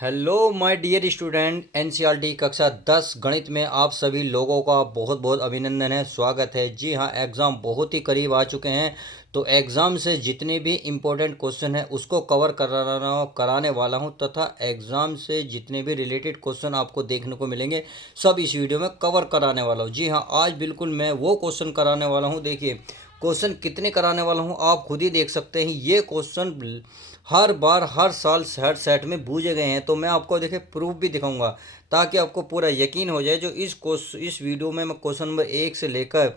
Hello my dear student, NCERT कक्षा 10 गणित में आप सभी लोगों का बहुत बहुत अभिनंदन है, स्वागत है। जी हाँ, एग्ज़ाम बहुत ही करीब आ चुके हैं। तो एग्ज़ाम से जितने भी इम्पोर्टेंट क्वेश्चन हैं उसको कवर कराने वाला हूं, तथा एग्ज़ाम से जितने भी रिलेटेड क्वेश्चन आपको देखने को मिलेंगे सब इस वीडियो में कवर कराने वाला हूँ। जी हाँ, आज बिल्कुल मैं वो क्वेश्चन कराने वाला हूँ। देखिए, क्वेश्चन कितने कराने वाला हूँ आप खुद ही देख सकते हैं। ये क्वेश्चन हर बार हर साल हर सेट में पूछे गए हैं, तो मैं आपको देखिए प्रूफ भी दिखाऊंगा ताकि आपको पूरा यकीन हो जाए। जो इस वीडियो में मैं क्वेश्चन नंबर 1 से लेकर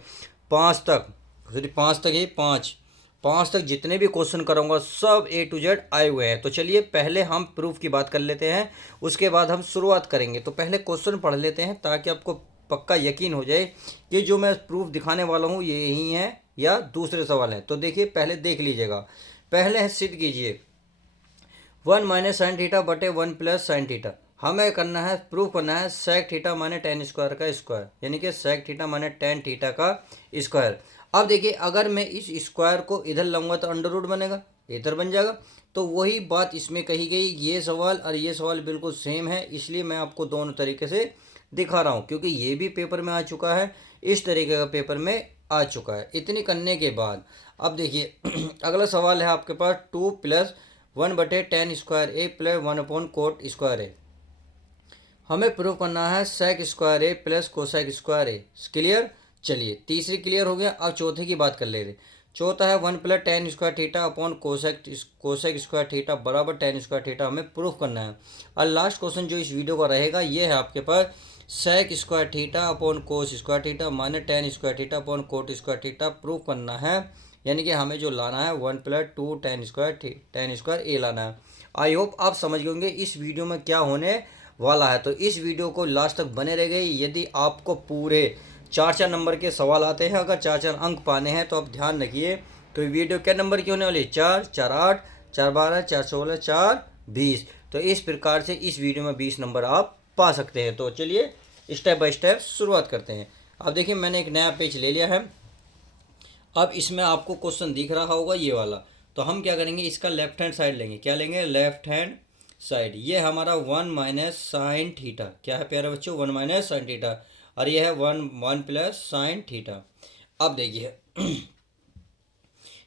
5 तक, सॉरी 5 तक, ये 5 तक जितने भी क्वेश्चन कराऊंगा सब A to Z आए हुए हैं। तो चलिए पहले हम प्रूफ की बात कर लेते हैं, उसके बाद हम शुरुआत करेंगे। तो पहले क्वेश्चन पढ़ लेते हैं ताकि आपको पक्का यकीन हो जाए कि जो मैं प्रूफ दिखाने वाला हूँ ये यही है या दूसरे सवाल हैं। तो देखिए पहले देख लीजिएगा। पहले है, सिद्ध कीजिए 1 - sin थीटा बटे 1 + sin थीटा। हमें करना है, प्रूफ करना है सेक थीटा माने टेन स्क्वायर का स्क्वायर, यानी कि सेक थीटा माने टेन थीटा का स्क्वायर। अब देखिए, अगर मैं इस स्क्वायर को इधर लाऊंगा तो अंडर रूट बनेगा, इधर बन जाएगा। तो वही बात इसमें कही गई। ये सवाल और ये सवाल बिल्कुल सेम है, इसलिए मैं आपको दोनों तरीके से दिखा रहा हूँ, क्योंकि ये भी पेपर में आ चुका है, इस तरीके का पेपर में आ चुका है। इतनी करने के बाद अब देखिए अगला सवाल है आपके पास 2+1/tan² A + 1/cot²A। हमें प्रूव करना है सेक स्क्वायर ए प्लस कोसेक स्क्वायर ए। क्लियर? चलिए, तीसरी क्लियर हो गया। अब चौथे की बात कर ले रहे। चौथा है 1 + tan² theta upon cosec square theta बराबर टेन स्क्वायर थीटा। हमें प्रूफ करना है। और लास्ट क्वेश्चन जो इस वीडियो का रहेगा ये है आपके पास sec square theta upon cos square theta माने tan square theta upon cot square theta proof करना है। यानी कि हमें जो लाना है 1 + 2 tan² ए लाना है। आई होप आप समझ गए होंगे इस वीडियो में क्या होने वाला है। तो इस वीडियो को लास्ट तक बने रह गए। यदि आपको पूरे 4 नंबर के सवाल आते हैं, अगर 4 अंक पाने हैं, तो आप ध्यान रखिए तो वीडियो क्या नंबर की होने वाली है, 4, 4, 8, 4, 12, 4, 16, 4, 20। तो इस प्रकार से इस वीडियो में 20 नंबर आप पा सकते हैं। तो चलिए स्टेप बाय स्टेप शुरुआत करते हैं। अब देखिए, मैंने एक नया पेज ले लिया है। अब इसमें आपको क्वेश्चन दिख रहा होगा ये वाला। तो हम क्या करेंगे, इसका लेफ्ट हैंड साइड लेंगे। क्या लेंगे? Left hand side. ये हमारा 1 - sin थीटा। क्या है प्यारे बच्चों? 1 - sin थीटा। और ये है 1 + sin थीटा। अब देखिए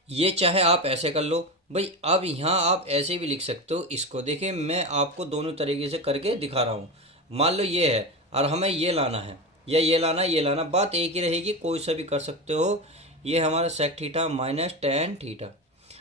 ये चाहे आप ऐसे कर लो भाई। अब यहाँ आप ऐसे भी लिख सकते हो इसको। देखिए, मैं आपको दोनों तरीके से करके दिखा रहा हूँ। मान लो ये है और हमें ये लाना है, या ये लाना, ये लाना, बात एक ही रहेगी, कोई सा भी कर सकते हो। ये हमारा sec theta minus ten theta.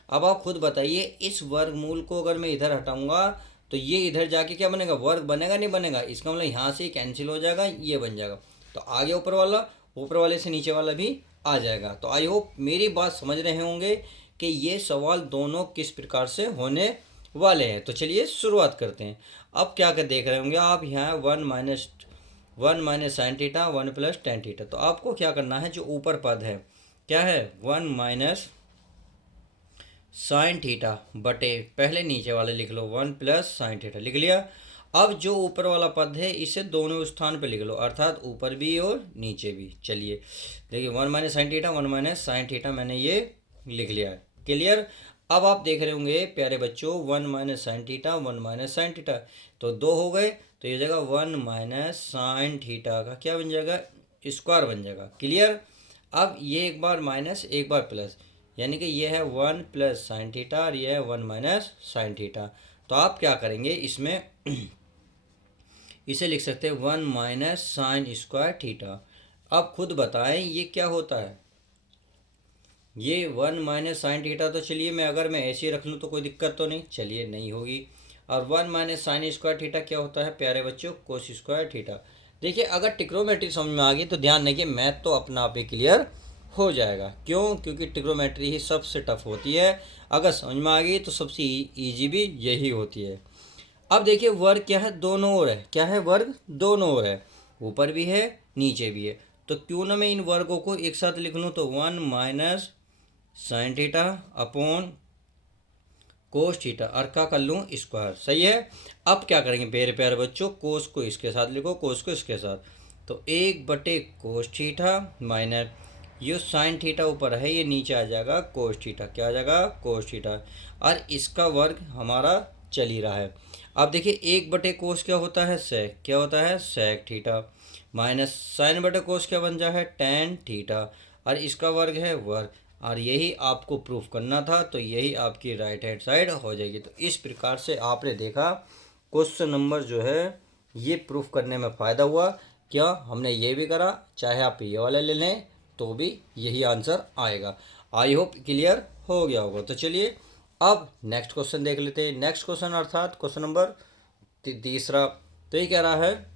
अब आप खुद बताइए, इस वर्गमूल को अगर मैं इधर हटाऊंगा तो ये इधर जाके क्या बनेगा? वर्ग बनेगा, नहीं बनेगा? इसका मतलब यहाँ से कैंसिल हो जाएगा, ये बन जाएगा। तो आगे ऊपर वाला, ऊपर वाले से नीचे वाला भी आ जाएगा। तो आई होप मेरी बात समझ रहे होंगे कि ये सवाल दोनों किस प्रकार से होने वाले हैं। तो चलिए शुरुआत करते हैं। अब क्या कर देख रहे होंगे आप, यहाँ 1 - sin थीटा 1 + tan थीटा। तो आपको क्या करना है, जो ऊपर पद है क्या है, 1 - sin थीटा बटे, पहले नीचे वाले लिख लो 1 + sin थीटा, लिख लिया। अब जो ऊपर वाला पद है इसे दोनों स्थान पे लिख लो, अर्थात ऊपर भी और नीचे भी। चलिए देखिए, 1 - sin थीटा 1 - sin थीटा मैंने ये लिख लिया है। क्लियर? अब आप देख रहे होंगे प्यारे बच्चों, 1 - sin थीटा 1 - sin थीटा, तो दो हो गए। तो ये जगह 1 - sin थीटा का क्या बन जाएगा? स्क्वायर बन जाएगा। क्लियर? अब ये एक बार माइनस एक बार प्लस, यानी कि ये है 1 + sin थीटा और ये है 1 - sin थीटा। तो आप क्या करेंगे इसमें इसे लिख सकते हैं 1 - sin² थीटा। अब खुद बताएं ये क्या होता है। ये 1 - sin थीटा, तो चलिए मैं ऐसे ही रख लूँ तो कोई दिक्कत तो नहीं, चलिए नहीं होगी। और 1 - sin² थीटा क्या होता है प्यारे बच्चों? cos² theta. देखिए, अगर ट्रिग्नोमेट्री समझ में आ गई तो ध्यान रखिए, मैथ तो अपना आप ही क्लियर हो जाएगा। क्यों? क्योंकि ट्रिग्नोमेट्री ही सबसे टफ होती है। अगर समझ में आ गई तो सबसे ईजी भी यही होती है। अब देखिए, वर्ग क्या है? दोनों ओर है। क्या है? वर्ग दोनों ओर है, ऊपर भी है नीचे भी है। तो क्यों ना मैं इन वर्गों को एक साथ लिख लूँ। तो 1 - sin theta upon cos theta, और क्या कर लूँ? स्क्वायर। सही है। अब क्या करेंगे मेरे प्यारे बच्चों, कोस को इसके साथ लिखो, कोस को इसके साथ। तो 1/कोस थीटा माइनस ये साइन थीटा ऊपर है, ये नीचे आ जाएगा कोस थीटा। क्या आ जाएगा? Cos theta. और इसका वर्ग हमारा चल ही रहा है। अब देखिए 1/कोस क्या होता है, सेक, क्या होता है, सेक थीटा, माइनस साइन बटे कोस क्या बन जाए है, टेन थीटा, और इसका वर्ग है वर्ग, और यही आपको प्रूफ करना था, तो यही आपकी राइट हैंड साइड हो जाएगी। तो इस प्रकार से आपने देखा क्वेश्चन नंबर जो है ये प्रूफ करने में फ़ायदा हुआ। क्या हमने ये भी करा, चाहे आप ये वाला ले लें तो भी यही आंसर आएगा। आई होप क्लियर हो गया होगा। तो चलिए अब नेक्स्ट क्वेश्चन देख लेते हैं। नेक्स्ट क्वेश्चन अर्थात क्वेश्चन नंबर तीसरा। तो ये कह रहा है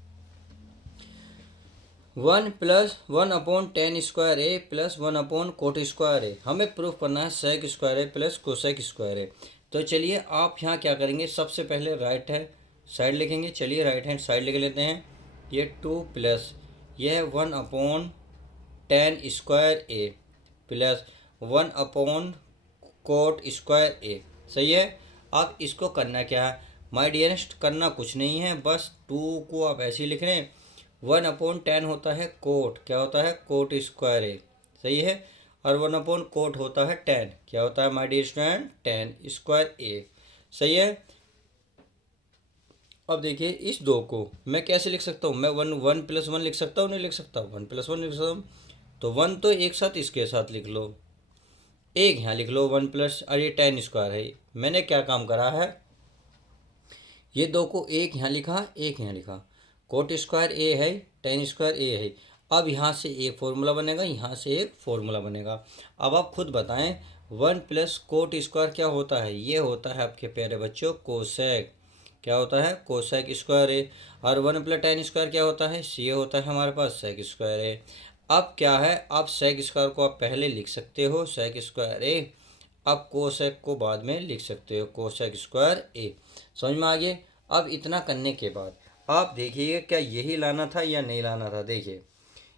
1+1/10² +1/कोट²। हमें प्रूफ करना है sec² प्लस कोसेक²। तो चलिए आप यहाँ क्या करेंगे, सबसे पहले राइट है साइड लिखेंगे। चलिए राइट हैंड साइड लिख लेते हैं। ये 2 प्लस यह 1/10² प्लस 1/कोट²। सही है। अब इसको करना क्या है माय डियरेस्ट, करना कुछ नहीं है, बस 2 को आप ऐसे ही लिख रहे हैं। 1/10 होता है कोट, क्या होता है, कोट²। सही है। और 1/कोट होता है 10, क्या होता है माय डियर स्टूडेंट, 10²। सही है। अब देखिए इस 2 को मैं कैसे लिख सकता हूँ, मैं 1+1 लिख सकता हूँ, नहीं लिख सकता, 1+1 लिख सकता हूँ। तो 1 तो एक साथ इसके साथ लिख लो, एक यहाँ लिख लो 1+, और ये 10² है। मैंने क्या काम करा है, ये 2 को एक यहाँ लिखा, एक यहाँ लिखा, कोट² है, 10² है। अब यहाँ से एक फॉर्मूला बनेगा, यहाँ से एक फॉर्मूला बनेगा। अब आप खुद बताएं 1+कोट² क्या होता है, ये होता है आपके प्यारे बच्चों कोसेक, क्या होता है, कोसेक²। और 1+10² क्या होता है, ये होता है हमारे पास sec²। अब क्या है, आप sec² को आप पहले लिख सकते हो sec²। अब कोसेक को बाद में लिख सकते हो कोसेक²। समझ में आ गया। अब इतना करने के बाद आप देखिए क्या यही लाना था या नहीं लाना था। देखिए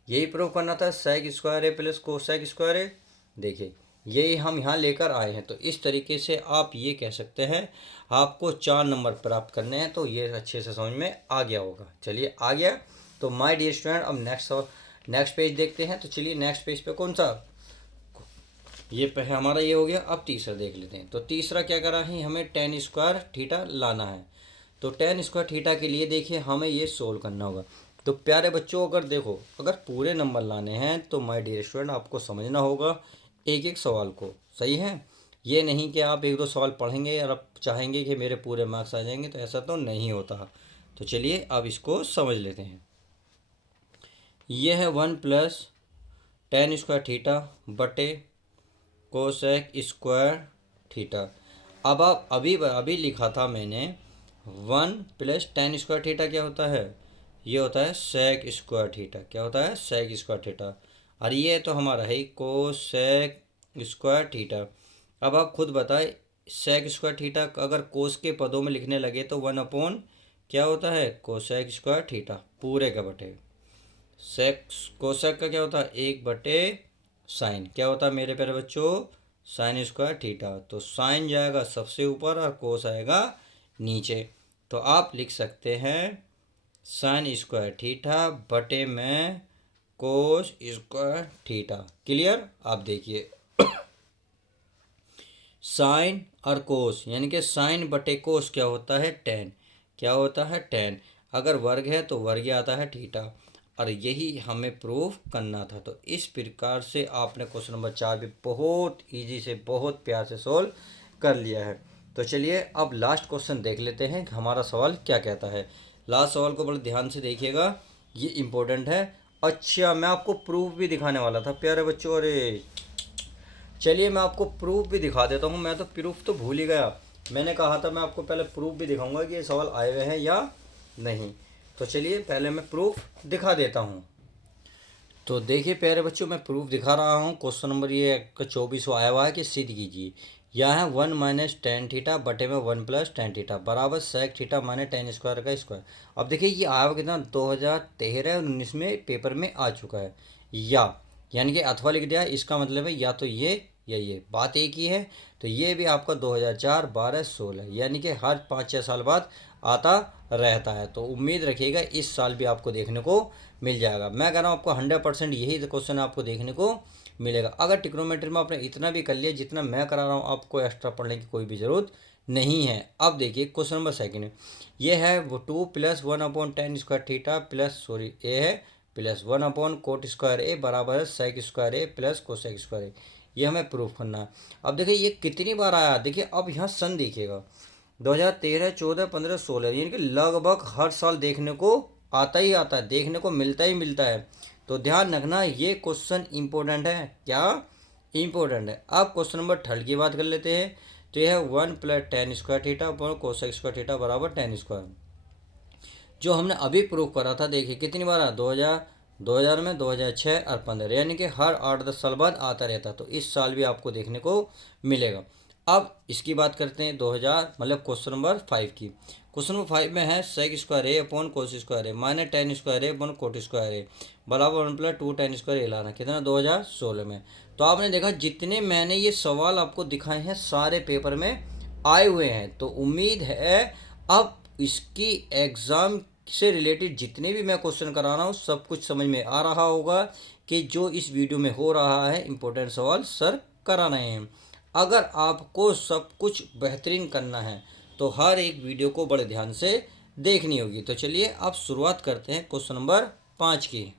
यही प्रूव करना था sec² प्लस कोसेक²। देखिए यही हम यहाँ लेकर आए हैं। तो इस तरीके से आप ये कह सकते हैं आपको 4 नंबर प्राप्त करने हैं। तो ये अच्छे से समझ में आ गया होगा। चलिए आ गया। तो माय डियर स्टूडेंट अब नेक्स्ट पेज देखते हैं। तो चलिए नेक्स्ट पेज पे कौन सा, ये पहले हमारा ये हो गया। अब तीसरा देख लेते हैं। तो तीसरा क्या करा है, हमें tan² लाना है। तो tan² के लिए देखिए हमें ये सोल्व करना होगा। तो प्यारे बच्चों अगर देखो, अगर पूरे नंबर लाने हैं तो माय डियर स्टूडेंट आपको समझना होगा एक एक सवाल को। सही है। ये नहीं कि आप 1-2 सवाल पढ़ेंगे और आप चाहेंगे कि मेरे पूरे मार्क्स आ जाएंगे, तो ऐसा तो नहीं होता। तो चलिए अब इसको समझ लेते हैं। यह है 1+tan² बटे कोसेक²। अब आप अभी अभी लिखा था मैंने 1+tan² क्या होता है, ये होता है sec²। क्या होता है, sec²। और ये तो हमारा है कोसेक²। अब आप खुद बताए sec² अगर कोस के पदों में लिखने लगे तो 1/ क्या होता है, कोसेक²। पूरे का बटे सेक, कोसेक का क्या होता है, 1/साइन, क्या होता है मेरे प्यारे बच्चों, sin²। तो साइन जाएगा सबसे ऊपर और कोस आएगा नीचे। तो आप लिख सकते हैं sin² बटे में cos²। क्लियर। आप देखिए साइन और कोस यानी कि साइन बटे कोस क्या होता है, tan। क्या होता है, tan। अगर वर्ग है तो वर्ग आता है थीटा। और यही हमें प्रूफ करना था। तो इस प्रकार से आपने क्वेश्चन नंबर 4 भी बहुत इजी से बहुत प्यार से सोल्व कर लिया है। तो चलिए अब लास्ट क्वेश्चन देख लेते हैं कि हमारा सवाल क्या कहता है। लास्ट सवाल को बड़े ध्यान से देखिएगा, ये इम्पोर्टेंट है। अच्छा मैं आपको प्रूफ भी दिखाने वाला था प्यारे बच्चों। अरे चलिए मैं आपको प्रूफ भी दिखा देता हूँ। मैं तो प्रूफ तो भूल ही गया। मैंने कहा था मैं आपको पहले प्रूफ भी दिखाऊंगा कि ये सवाल आए हुए हैं या नहीं। तो चलिए पहले मैं प्रूफ दिखा देता हूँ। तो देखिए प्यारे बच्चों मैं प्रूफ दिखा रहा हूँ। क्वेश्चन नंबर ये 24 आया हुआ है कि सिद्ध कीजिए यह है 1-tan² बटे में 1+tan² बराबर sec² माइनस tan² का स्क्वायर। अब देखिए ये आया हुआ कितना 2013 और 19 में पेपर में आ चुका है। यानी कि अथवा लिख दिया, इसका मतलब है या तो ये या ये, बात एक ही है। तो ये भी आपका 2004, 12, 16 यानी कि हर 5-6 साल बाद आता रहता है। तो उम्मीद रखिएगा इस साल भी आपको देखने को मिल जाएगा। मैं कह रहा हूँ आपको 100% यही क्वेश्चन आपको देखने को मिलेगा। अगर ट्रिग्नोमेट्री में आपने इतना भी कर लिया जितना मैं करा रहा हूँ, आपको एक्स्ट्रा पढ़ने की कोई भी ज़रूरत नहीं है। अब देखिए क्वेश्चन नंबर सेकंड, ये है वो 2 प्लस 1/tan² प्लस सॉरी ए है प्लस 1/cot² बराबर है sec² प्लस cosec²। ये हमें प्रूफ करना है। अब देखिए ये कितनी बार आया, देखिए अब यहाँ सन देखिएगा 2013, 14, 15, 16, यानी कि लगभग हर साल देखने को आता ही आता है, देखने को मिलता ही मिलता है। तो ध्यान रखना ये क्वेश्चन इंपॉर्टेंट है। क्या इंपॉर्टेंट है। अब क्वेश्चन नंबर थर्ड की बात कर लेते हैं। तो यह है 1 + tan² अपॉन cosec² बराबर tan²। जो हमने अभी प्रूव करा था, देखिए कितनी बार आया, 2000 में, 2006 और 15, यानी कि हर 8-10 साल बाद आता रहता। तो इस साल भी आपको देखने को मिलेगा। अब इसकी बात करते हैं 2000 मतलब क्वेश्चन नंबर 5 की। क्वेश्चन नंबर 5 में है sec² upon cos² minus tan² upon cot² बराबर 1 + 2 tan² लाना, कितना 2016 में। तो आपने देखा जितने मैंने ये सवाल आपको दिखाए हैं सारे पेपर में आए हुए हैं। तो उम्मीद है अब इसकी एग्ज़ाम से रिलेटेड जितने भी मैं क्वेश्चन करा रहा हूँ सब कुछ समझ में आ रहा होगा कि जो इस वीडियो में हो रहा है इंपॉर्टेंट सवाल सर करा रहे हैं। अगर आपको सब कुछ बेहतरीन करना है तो हर एक वीडियो को बड़े ध्यान से देखनी होगी। तो चलिए अब शुरुआत करते हैं क्वेश्चन नंबर 5 की।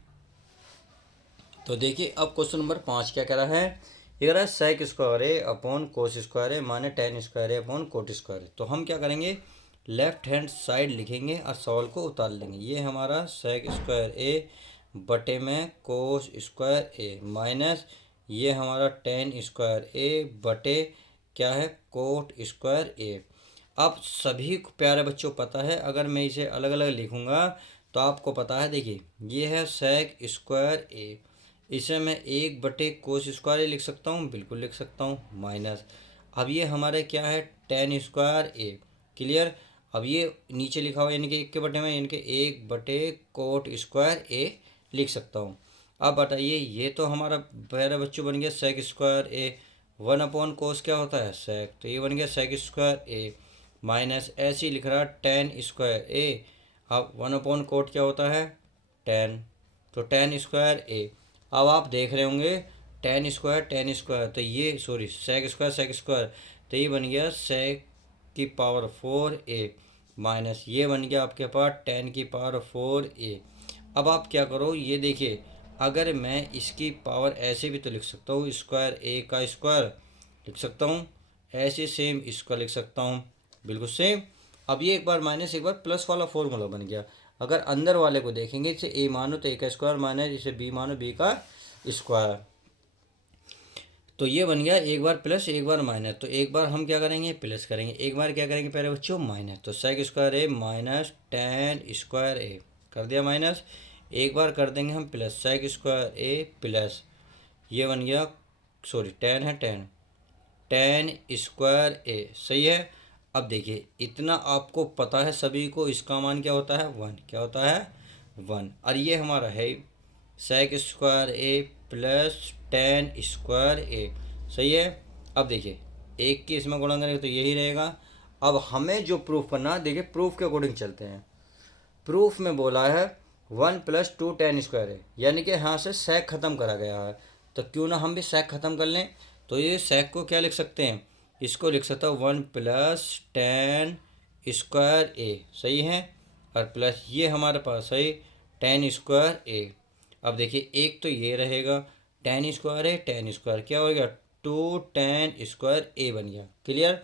तो देखिए अब क्वेश्चन नंबर 5 क्या कह रहा है, ये कह रहा है sec² upon cos² minus tan² upon cot²। तो हम क्या करेंगे, लेफ्ट हैंड साइड लिखेंगे और सवाल को उतार लेंगे। ये हमारा sec² बटे में cos² माइनस ये हमारा tan² बटे क्या है cot²। अब सभी को प्यारे बच्चों पता है, अगर मैं इसे अलग अलग लिखूंगा तो आपको पता है। देखिए ये है sec², इसे मैं 1/cos² लिख सकता हूँ, बिल्कुल लिख सकता हूँ, माइनस अब ये हमारे क्या है tan²। क्लियर। अब ये नीचे लिखा हुआ यानी कि 1 के बटे में, यानी कि 1/cot² लिख सकता हूँ। अब बताइए ये तो हमारा प्यारे बच्चों बन गया sec²। 1/cos क्या होता है sec, तो ये बन गया sec² माइनस ऐसे ही लिख रहा tan²। अब 1/cot क्या होता है tan, तो tan²। अब आप देख रहे होंगे tan², तो ये सॉरी sec², तो ये बन गया sec⁴ माइनस ये बन गया आपके पास tan⁴। अब आप क्या करो, ये देखिए अगर मैं इसकी पावर ऐसे भी तो लिख सकता हूँ, स्क्वायर लिख सकता हूँ, ऐसे सेम इसका लिख सकता हूँ, बिल्कुल सेम। अब ये एक बार माइनस एक बार प्लस वाला फॉर्मूला बन गया। अगर अंदर वाले को देखेंगे, इसे ए मानो तो ए का स्क्वायर माइनस इसे बी मानो बी का स्क्वायर, तो ये बन गया एक बार प्लस एक बार माइनस। तो एक बार हम क्या करेंगे प्लस करेंगे, एक बार क्या करेंगे प्यारे बच्चों माइनस। तो sec² माइनस tan² कर दिया माइनस, एक बार कर देंगे हम प्लस sec² प्लस ये बन गया सॉरी tan है tan²। सही है। अब देखिए इतना आपको पता है सभी को, इसका मान क्या होता है 1, क्या होता है 1। और ये हमारा है sec² प्लस tan²। सही है। अब देखिए एक की इसमें गुणा करेंगे तो यही रहेगा। अब हमें जो प्रूफ करना है, देखिए प्रूफ के अकॉर्डिंग चलते हैं। प्रूफ में बोला है 1 + 2 tan², यानी कि यहाँ से sec ख़त्म करा गया है, तो क्यों ना हम भी sec ख़त्म कर लें। तो ये sec को क्या लिख सकते हैं, इसको लिख सकता हूँ 1 + tan²। सही है। और प्लस ये हमारे पास है tan²। अब देखिए एक तो ये रहेगा tan² क्या हो गया 2 tan² बन गया। क्लियर।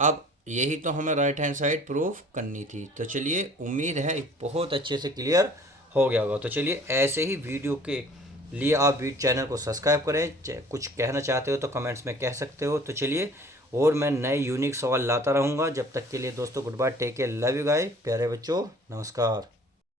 अब यही तो हमें राइट हैंड साइड प्रूफ करनी थी। तो चलिए उम्मीद है बहुत अच्छे से क्लियर हो गया होगा। तो चलिए ऐसे ही वीडियो के लिए आप भी चैनल को सब्सक्राइब करें। कुछ कहना चाहते हो तो कमेंट्स में कह सकते हो। तो चलिए और मैं नए यूनिक सवाल लाता रहूँगा। जब तक के लिए दोस्तों goodbye, take care, love you guys, प्यारे बच्चों, नमस्कार।